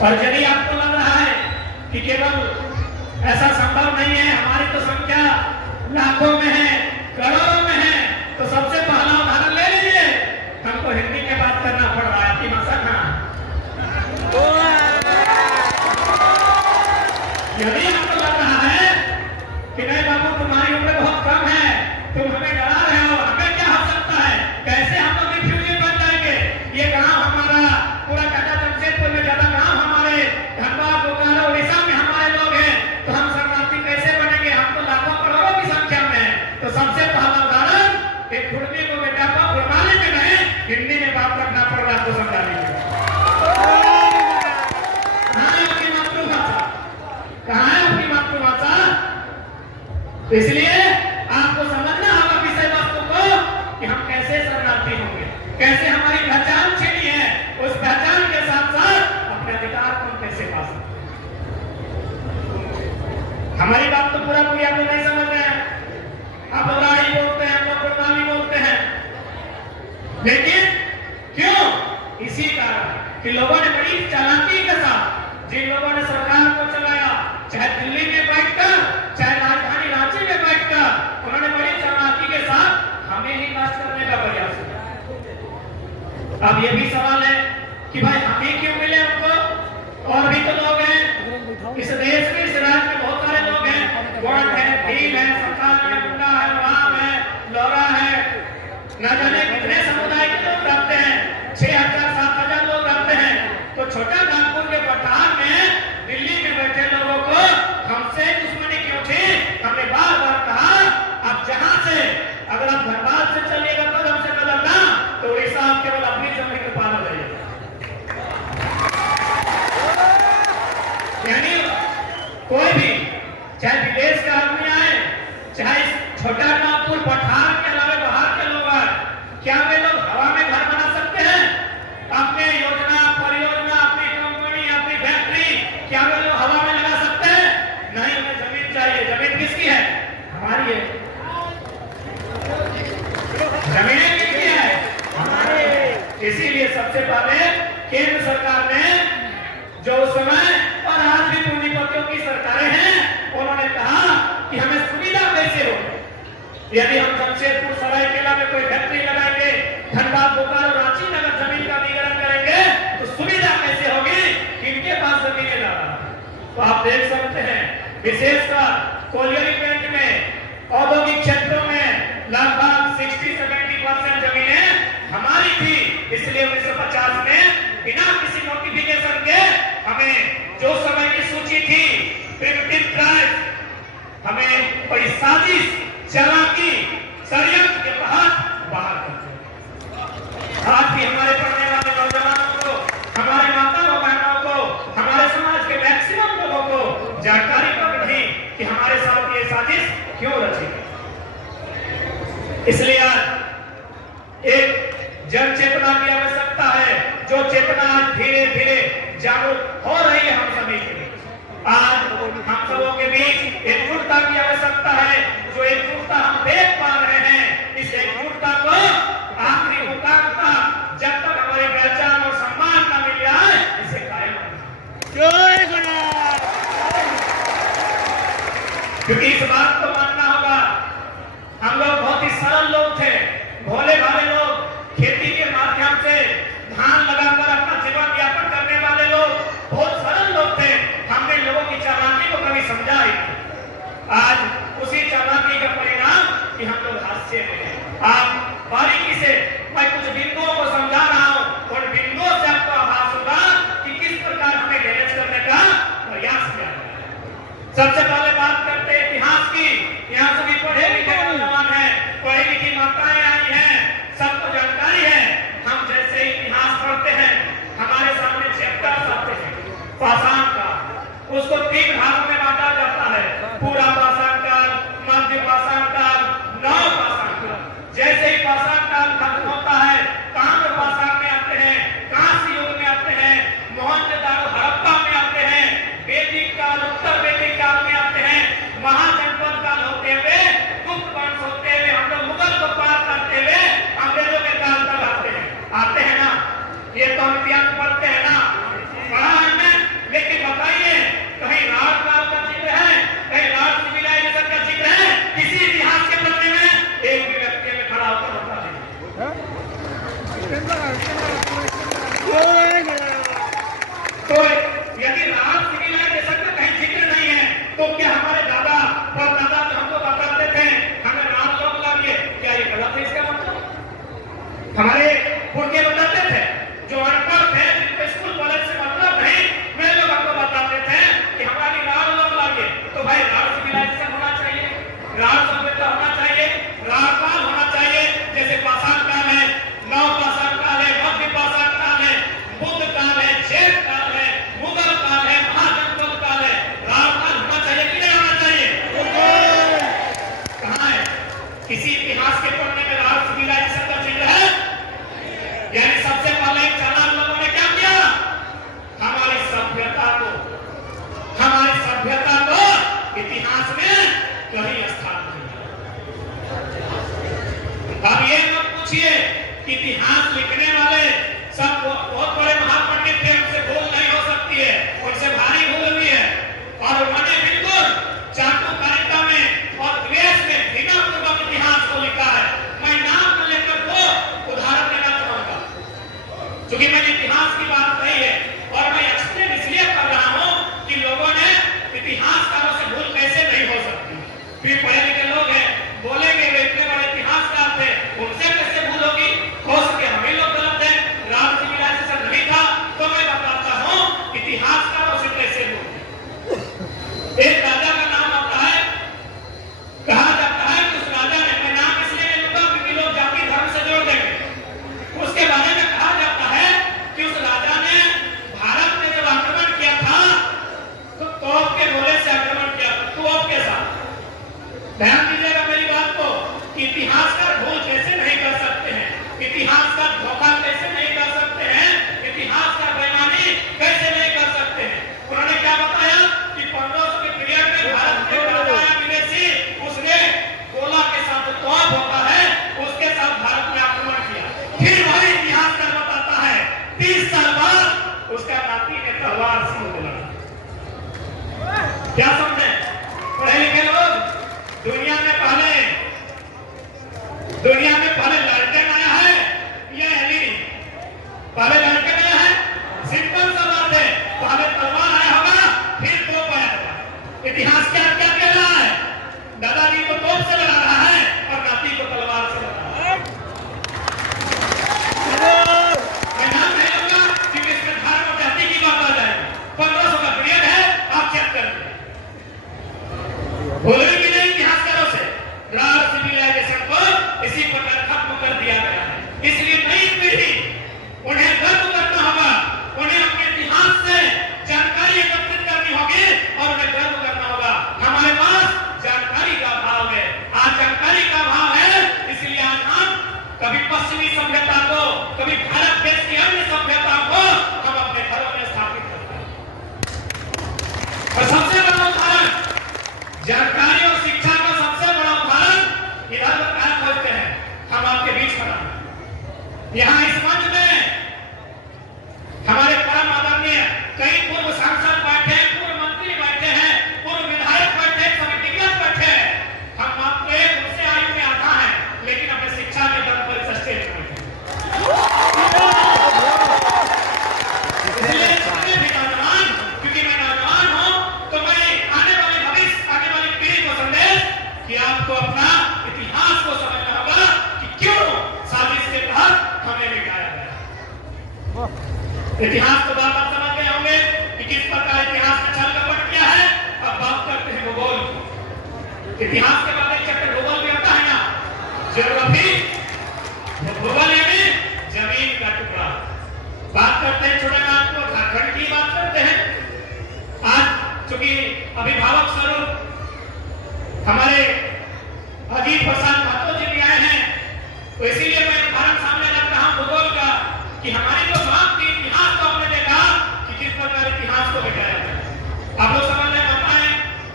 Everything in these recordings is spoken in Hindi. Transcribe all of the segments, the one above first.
और यदि आपको लग रहा है कि केवल ऐसा संभव नहीं है, हमारी तो संख्या लाखों में है, करोड़ों में है, तो सबसे पहला उदाहरण ले लीजिए। हमको हिंदी में बात करना पड़ रहा है, आपकी भाषा कहाँ? यदि आपको लग रहा है कि नहीं बाबू तुम्हारी उम्र बहुत कम है, तुम हमें डरा रहे हो, हमें क्या हो सकता है, कैसे हम लोग रिफ्यूजी बन जाएंगे, ये गांव हमारा पूरा टाटा जमशेदपुर में ज्यादा गांव हमारे, धनबाद बोकारो उड़ीसा में हमारे लोग हैं, तो हम शरणार्थी कैसे बनेंगे, हम तो लाखों करोड़ों की संख्या में हैं। तो सबसे पहला उदाहरण एक खुरपी को बेटा को फुरमाने में नहीं हिंदी में बात करना पड़ रहा, आपको समझा लीजिए। इसलिए आपको समझना होगा विषय वस्तु को कि हम कैसे शरणार्थी होंगे, कैसे हमारी पहचान छिनी है, उस पहचान के साथ साथ अपने अधिकार को कैसे पा सकते। हमारी बात तो पूरा पूरी आप लोग नहीं समझ रहे हैं, आप लोग राही बोलते हैं, हम लोग गुरनामी बोलते हैं, लेकिन क्यों? इसी कारण कि लोगों ने बड़ी चालाकी के साथ, जिन लोगों ने सरकार को चलाया, चाहे दिल्ली में बैठकर, चाहे राजधानी रांची में बैठकर, उन्होंने बड़ी चालाकी के साथ हमें ही नष्ट करने का प्रयास किया। अब ये भी सवाल है कि भाई हम ही क्यों मिले उनको, और भी तो लोग हैं इस देश में, इस राज्य में बहुत सारे लोग हैं, गोंड है, भील है, संथाल है, मुंडा है, राम है, लोरा है, न जाने कितने समुदाय के लोग रहते हैं, 6,000-7,000 लोग रहते हैं। तो छोटा नागपुर के पठार में दिल्ली में बैठे लोगों को हमसे दुश्मनी क्यों थी? हमने बार बार कहा अब जहां से अगर आप धनबाद से चलिएगा तो हमसे बदलना, तो उड़ीसा आप केवल अपनी जमीन के पार हो जाइएगा। यानी कोई भी चाहे विदेश का आदमी आए, चाहे छोटा नागपुर पठार के अलावा बाहर के लोग आए, क्या वे लोग हवा में घर बना सकते हैं? अपने योजना, परियोजना, अपनी कंपनी, अपनी फैक्ट्री, क्या वे लोग हवा में लगा सकते हैं? नहीं, उन्हें जमीन चाहिए। जमीन किसकी है? हमारी है। जमीनें किसकी है? हमारी। इसीलिए सबसे पहले केंद्र सरकार ने, जो उस समय और आज भी पूंजीपतियों की सरकारें हैं, उन्होंने कहा कि हमें सुविधा कैसे हो। यदि हम जमशेदपुर सरायकेला में कोई फैक्ट्री लगाएंगे, धनबाद बोकारो रांची में अगर जमीन का अधिग्रहण करेंगे, तो सुविधा कैसे होगी? किनके पास जमीनें ला रहा है? तो आप देख सकते हैं विशेषकर कोलियरी बेल्ट में, औद्योगिक क्षेत्रों में लगभग 60-70% जमीनें हमारी थी। इसलिए 1950 में बिना किसी नोटिफिकेशन के हमें जो समय की सूची थी, प्रिमिटिव ट्राइब, हमें कोई साजिश, चालाकी, षड्यंत्र के तहत बाहर करते। आज भी हमारे पढ़ने वाले नौजवानों को, हमारे माता बहनों को, हमारे समाज के मैक्सिमम लोगों को जानकारी कभी नहीं कि हमारे साथ ये साजिश क्यों रची। इसलिए आज एक जन चेतना की आवश्यकता है, जो चेतना आज धीरे धीरे जागरूक हो रही है हम सभी के बीच। आज हम सबों के बीच एकजुटता की आवश्यकता है, जो एकजुटता हम देख पा रहे हैं, इस एकजुटता को आखिरी मुकाम तक जब तक हमारी पहचान और सम्मान न मिल जाए, इसे कायम रखना। क्योंकि इस बात को मानना होगा, हम लोग बहुत ही सरल लोग थे, भोले भाले लोग, खेती के माध्यम से धान लगाकर अपना जीवन यापन करने वाले लोग, बहुत सरल लोग थे। हमने लोगों की चालाकी को कभी समझा ही नहीं। आज उसी चालाकी का परिणाम कि हम लोग हादसे में हैं। आप बारीकी से मैं कुछ बिंदुओं को समझा रहा हूं, उन बिंदुओं से आपको आभास होगा कि किस प्रकार हमें डैमेज करने का प्रयास किया है। सबसे पहले बात करते हैं इतिहास की। यहाँ सभी पढ़े लिखे नौजवान हैं, पढ़ी लिखी माताएं आई हैं, सबको जानकारी है। हम जैसे ही इतिहास पढ़ते हैं, हमारे सामने चैप्टर्स आते हैं पाषाण का, उसको 3 भागों में बांटा जाता है, पूरा पाषाण काल, मध्य पाषाण काल, नव पाषाण काल। जैसे ही पाषाण काल खत्म होता है, ताम्र पाषाण में आते हैं, कांस्य युग में आते हैं, मोहनजोदड़ो हड़प्पा में आते हैं, वैदिक काल, उत्तर वैदिक काल में आते हैं, महाजनपद काल होते हुए, गुप्त वंश होते हुए, हम लोग मुगल को पार करते हुए अंग्रेजों के काल तक आते हैं ना। ये तो हम इतिहास पढ़ते हैं ना, पढ़ा है मैंने इतिहास की बात कही है और मैं एक्सप्लेन इसलिए कर रहा हूं कि लोगों ने इतिहासकारों से भूल कैसे नहीं हो सकती। फिर पढ़े लिखे लोग हैं बोलेंगे वे इतने बड़े इतिहासकार थे उनसे कैसे भूल होगी, हो सके हम ही लोग गलत हैं, राज सिविलाइजेशन नहीं था तो मैं बताता हूं इतिहासकारों से कैसे भूल। एक राजा का नाम आता है, कहा जाता है कि उस राजा ने, मैं नाम इसलिए नहीं लूंगा क्योंकि लोग जाति धर्म से जोड़ देंगे, उसके बारे में कहा जाता है कि उस राजा ने भारत में जब आक्रमण किया था तो तोप के गोले से आक्रमण किया, तोप के साथ। ध्यान दीजिएगा मेरी बात को कि इतिहासकार भूल कैसे नहीं कर सकते हैं, इतिहासकार धोखा कैसे नहीं कर सकते हैं, इतिहासकार बेईमानी कैसे नहीं कर सकते हैं। उन्होंने क्या बताया कि 1500 के पीरियड में भारत में राजा आया विदेशी, उसने गोला के साथ तोप होता है उसके साथ भारत में आक्रमण किया। फिर वही इतिहासकार बताता है 30 साल बाद उसका नाती ने तलवार से मुझे लगा। क्या समझे पढ़े लिखे लोग? दुनिया में पहले लालटेन आया है या एलईडी? पहले लालटेन आया है, सिंपल सा बात है, पहले तलवार आया होगा फिर तोप आया होगा। इतिहास क्या क्या कह रहा है? दादाजी को तोप से लगा रहा है और नाती को तलवार से लगा रहा है। मैं नाम नहीं लूंगा क्योंकि इसमें धर्म और जाति की बात आ जाएगी। 1500 का पीरियड है, आप चेक कर लीजिए। बोले कि नहीं इतिहासकारों से राज सिविलाइजेशन को इसी प्रकार खत्म कर दिया गया है। इसलिए नई पीढ़ी उन्हें गर्व करना होगा, उन्हें अपने इतिहास से जानकारी एकत्रित करनी होगी और उन्हें गर्व करना होगा। हमारे पास जानकारी का अभाव है, आज जानकारी का अभाव है, इसलिए आज हम कभी पश्चिमी सभ्यता को, कभी भारत देश की अन्य सभ्यता को हम अपने घरों में स्थापित करते हैं। और सबसे बड़ा उदाहरण जानकारी और शिक्षा का सबसे बड़ा उदाहरण इधर क्या खोजते हैं, हम आपके बीच खड़ा हैं। यहाँ इस मंच में हमारे परम आदरणीय कई पूर्व सांसद बैठे हैं, पूर्व मंत्री बैठे हैं, पूर्व विधायक बैठे हैं, सभी दिग्गज बैठे हैं। हम आपको एक उनसे आयु में आधा है लेकिन अपने शिक्षा में दम पर इस स्टेज पर बैठे हैं। इसलिए भी नौजवान, क्योंकि मैं नौजवान हूं तो मैं आने वाले भविष्य, आने वाली पीढ़ी को संदेश कि आपको अपना इतिहास को समझना होगा कि क्यों साजिश के तहत हमें मिटाया गया। इतिहास को बात आप समझ गए होंगे कि किस प्रकार इतिहास में छल कपट किया है। अब बात करते हैं भूगोल की। इतिहास के बाद एक चैप्टर भूगोल भी आता है ना, ज्योग्राफी। भूगोल यानी जमीन का टुकड़ा। बात करते हैं छोटे नाम को, झारखंड की बात करते हैं। आज चूंकि अभिभावक स्वरूप हमारे अजीत प्रसाद महतो जी भी आए हैं तो इसीलिए मैं उदाहरण सामने रख रहा हूं भूगोल का कि हमारी जो मांग थी इतिहास को हमने देखा कि किस प्रकार इतिहास को मिटाया जाए। आप लोग समझ रहे बताएं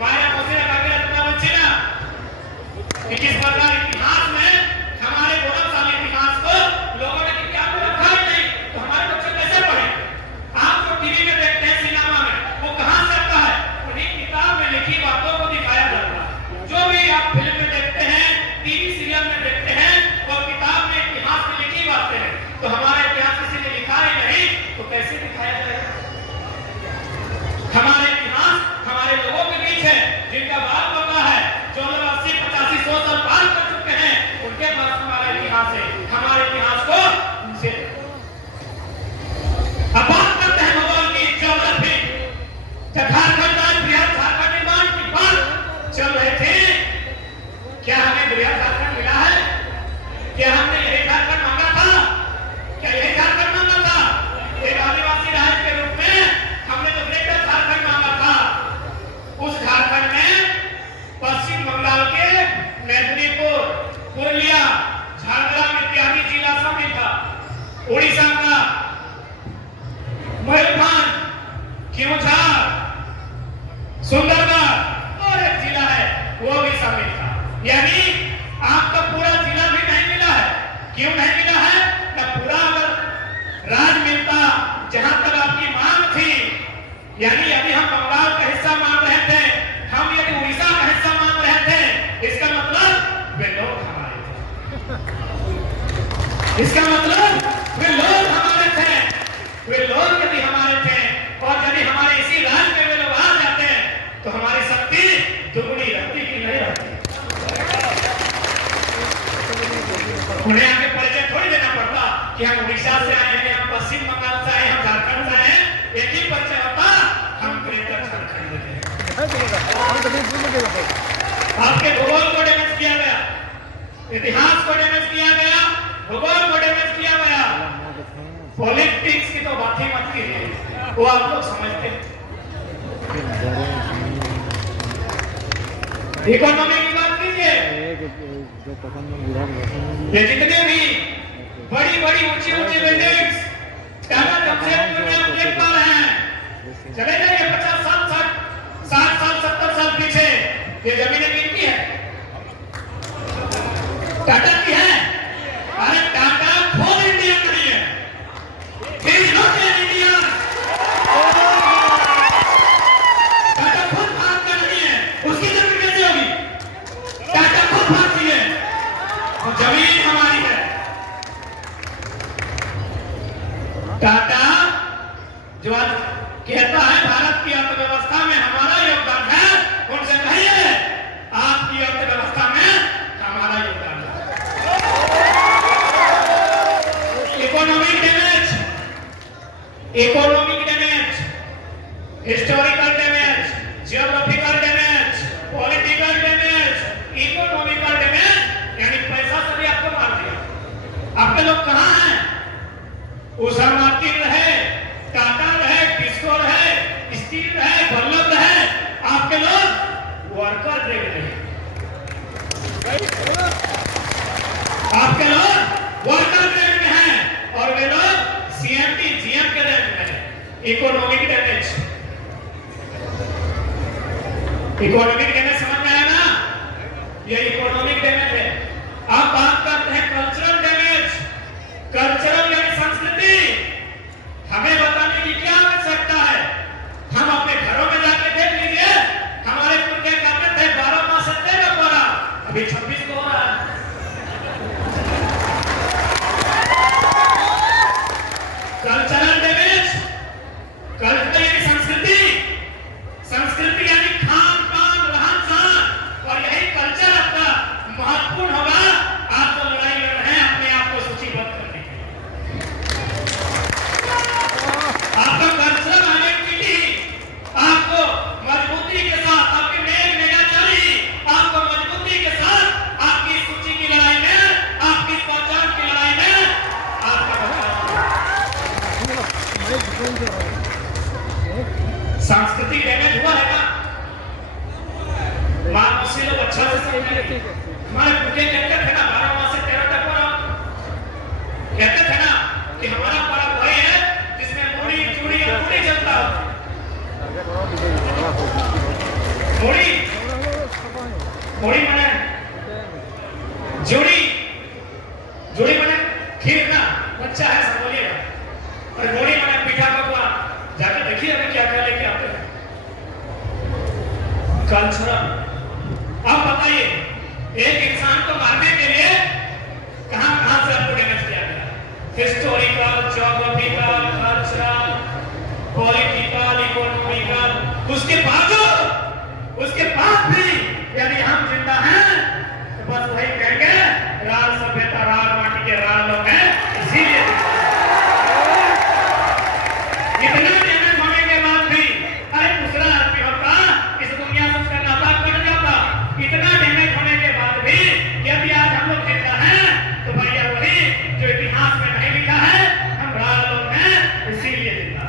माया मोसे आगे रखना बच्चे ना कि किस प्रकार इतिहास में हमारे गौरवशाली इतिहास को लोगों ने किताब में रखा ही नहीं तो हमारे बच्चे कैसे पढ़े? आप जो टीवी में देखते हैं, सिनेमा में, वो कहां से आता है? उन्हीं किताब में लिखी बातों को दिखाया जाता है। जो भी आप फिल्म में देखते हैं, टीवी सीरियल में देखते हैं, वो किताब में इतिहास में लिखी बातें हैं। तो हमारा इतिहास किसी ने लिखा ही नहीं तो कैसे दिखाया जाएगा? हमारे इतिहास हमारे लोगों के बीच है जिनका बाल बका है, जो लोग 80, 85, 100 साल पार कर चुके हैं, उनके पास हमारा इतिहास है। हमारे इतिहास को उनसे अब बात करते हैं भूगोल की, ज्योग्राफी। झारखंड आज बृहद झारखंड निर्माण की बात चल रही थी, क्या हमें बृहद झारखंड मिला है? क्या हमने यही झारखंड मांगा था? क्या यही झारखंड मांगा था? एक आदिवासी राज्य के रूप में हमने जो ग्रेटर झारखंड मांगा था, उस झारखंड में पश्चिम बंगाल के मेदिनीपुर, पुरुलिया, झारग्राम इत्यादि जिला शामिल था। उड़ीसा का मयूरभंज, केवंझर, सुंदरगढ़ और एक जिला है वो भी शामिल था। यानी आपका पूरा जिला भी नहीं मिला है। क्यों नहीं मिला है? ना पूरा अगर राज मिलता जहां तक आपकी मांग थी, यानी यदि हम बंगाल का हिस्सा मांग रहे थे, हम यदि उड़ीसा का हिस्सा मांग रहे थे, इसका मतलब वे लोग हमारे थे। इसका मतलब वे लोग हमारे थे। इतिहास को डैमेज किया गया, भूगोल को डैमेज किया गया, पॉलिटिक्स की तो बात ही मत कीजिए, वो आप लोग समझते हैं। इकोनॉमी की बात कीजिए, ये जितने भी बड़ी बड़ी ऊंची ऊंची बिल्डिंग्स टाटा कंसेप्ट में हम देख पा रहे हैं, चले जाइए 50 साल 60 साल 70 साल पीछे, ये जमीनें किनकी है? टाटा की है। अरे टाटा खुद इंडियन नहीं है, इंडियन टाटा खुद भारत का नहीं है, उसकी जमीन कैसे होगी? टाटा खुद भारतीय है और जमीन हमारी है। टाटा जो आज कहता है भारत की अर्थव्यवस्था में हमारा योगदान है, उनसे कहिए आपकी अर्थव्यवस्था में हमारा योगदान है। Economic damage, economic damage, historical damage, geographical damage, political damage, economical damage, यानी पैसा से भी आपको मार दिया। आपके लोग कहां हैं? उषा मार्टिन रहे, टाटा रहे, टिस्को रहे, स्टील रहे, बल्लभ रहे, आपके लोग वर्कर रेट रहे, आपके लोग वर्कर रेट में हैं और वे लोग सीएमटी जीएम के रेट में हैं। इकोनॉमिक डैमेज, इकोनॉमिक डैमेज समझ में आया ना? ये इकोनॉमिक डैमेज है। आप बात करते हैं कल्चरल डैमेज, कल्चरल यानी संस्कृति, हमें बताने की क्या आवश्यकता है? हम अपने घरों में जाके देख लीजिए, हमारे पुरखे कहते थे 12 माह सत्ते का बोरा, अभी 26 को हो रहा है। कल्चरल डैमेज, कल्चर यानी संस्कृति, संस्कृति यानी खान पान रहन सहन, और यही कल्चर आपका महत्वपूर्ण होगा। आप तो लड़ाई लड़ रहे हैं अपने आप को सूचीबद्ध करने के लिए। आपका कल्चरल आइडेंटिटी आपको मजबूती के साथ, आपके नेक नेगाचारी आपको मजबूती के साथ आपकी सूची की लड़ाई में, आपकी पहचान की लड़ाई में आपका सांस्कृतिक डैमेज हुआ है ना? मानसी लोग अच्छा से समझे, हमारे पुरखे कहते थे ना 12 माह से 13 तक पर्व, कहते थे ना कि हमारा पर्व वही है जिसमें मुड़ी चूड़ी और पूड़ी चलता हो। मुड़ी, मुड़ी माने जोड़ी, जोड़ी माने खीर ना, बच्चा है सब बोलिएगा, और जोड़ी माने पीठा पकवान। जाके देखिए हमें क्या क्या लेके आते हैं। कल्चरल, अब बताइए एक इंसान को मारने के लिए कहां कहां से आपको डैमेज किया गया? Historical, geographical, cultural, political, economical, उसके बाद भी यदि हम जिंदा हैं तो बस वही कहेंगे राल सभ्यता, राल माटी के राल लोग हैं, इसीलिए इतना डैमेज होने के बाद भी अरे दूसरा आदमी होता इस दुनिया से उसका नाता कट जाता। इतना डैमेज होने के बाद भी यदि आज हम लोग जिंदा हैं तो भैया वही जो इतिहास में नहीं लिखा है, हम राल लोग हैं, इसीलिए जिंदा।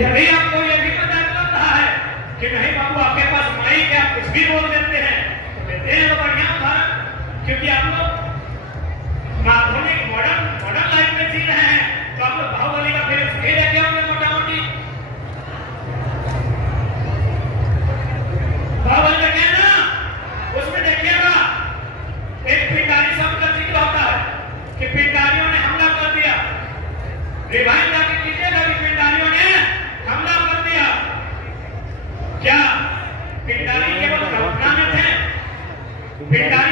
यदि आपको ये भी पता चल रहा है कि नहीं बाबू आपके पास माइक है, आप कुछ भी बोल देते हैं, तो कहते हैं तो बढ़िया था, क्योंकि आप लोग आधुनिक मॉडर्न लाइफ में जी रहे हैं, तो आप लोग बाहुबली का फिल्म भी देखे होंगे मोटा मोटी। बाहुबली देखे ना, उसमें देखिएगा एक पिंडारी शब्द का जिक्र होता है कि पिंडारियों ने हमला कर दिया। रिवाइंड करके कीजिएगा कि पिंडारियों ने हमला कर दिया। क्या पिंडारी केवल कल्पना में थे? पिंडारी